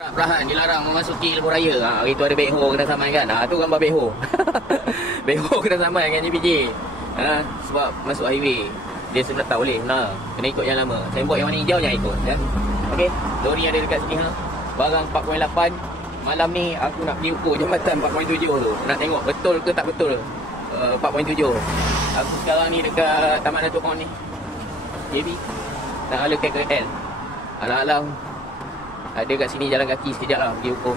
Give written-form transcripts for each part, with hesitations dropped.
Perahan dilarang memasuki lebuh raya. Itu ada bekho kena saman kan. Tu gambar bekho. Bekho kena saman dengan JPJ. Sebab masuk highway. Dia sebenarnya tak boleh. Kena ikut yang lama. Signboard yang warna hijau jangan ikut. Okey, lori ada dekat sini. Barang 4.8. Malam ni aku nak pergi ukur jambatan 4.7 tu. Nak tengok betul ke tak betul 4.7. Aku sekarang ni dekat Taman Datuk Kong ni. JB. Nak ala KKL. Alang-alang ada kat sini jalan kaki sekejap lah pergi ukur.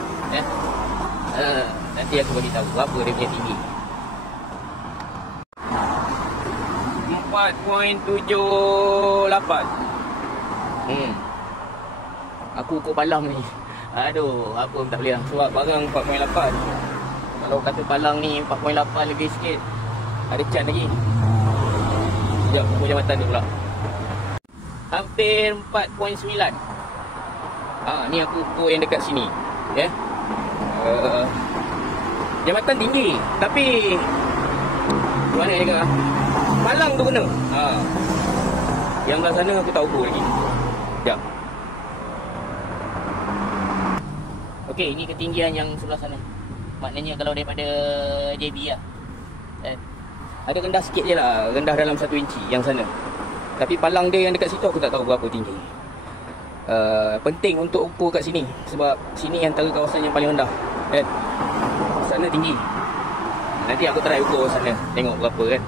Nanti aku bagi tahu berapa dia punya tinggi. 4.78. Aku ukur palang ni. Aduh, apa pun tak boleh lah. Sebab barang 4.8. Kalau kata palang ni 4.8 lebih sikit, ada chance lagi. Sekejap, ukur jambatan tu pula. Hampir 4.9. Ni aku ukur yang dekat sini. Jambatan tinggi. Tapi mana dia kata? Palang tu kena. Yang belah sana aku tak ukur lagi. Sekejap. Okey, ini ketinggian yang sebelah sana. Maknanya kalau daripada JB lah. Ada rendah sikit je lah. Rendah dalam 1 inci yang sana. Tapi palang dia yang dekat situ aku tak tahu berapa tinggi. Penting untuk ukur kat sini. Sebab sini antara kawasan yang paling rendah. Sana tinggi. Nanti aku try ukur sana. Tengok berapa kan.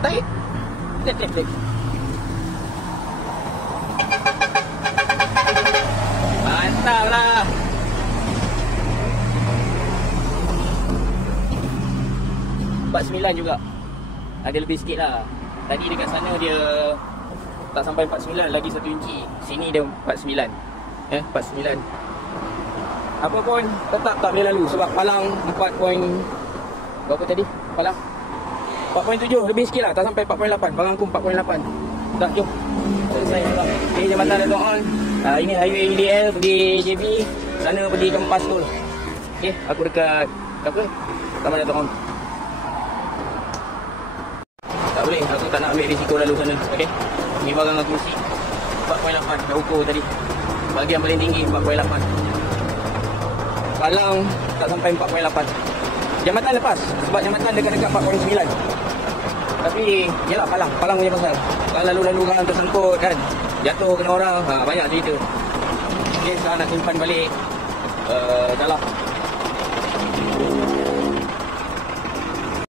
Tarik. Mantap lah. .49 juga. Ada lebih sikit lah. Tadi dekat sana dia tak sampai 49, lagi 1 inci. Sini dia 49. 49. Apa pun tetap tak boleh lalu sebab palang 4. Berapa tadi? Palang 4.7 lebih sikit lah, tak sampai 4.8. Barang aku 4.8. Dah, jom. Selesai juga. Okay, jambatan Datuk Kong. Ini highway UDL pergi JB. Sana pergi Kempas Tol. Okay, aku dekat apa? Taman Datuk Kong. Tak boleh, aku tak nak ambil risiko lalu sana. Okay, ni barang aku mesti 4.8. Dah ukur tadi. Bahagian paling tinggi 4.8. Palang tak sampai 4.8. Jambatan lepas sebab jambatan dekat-dekat 4.9. Tapi yalah palang punya pasal. Kalau lalu-lalu orang tersangkut kan, jatuh kena orang, banyak cerita. Okay, sekarang nak simpan balik. Dah lah.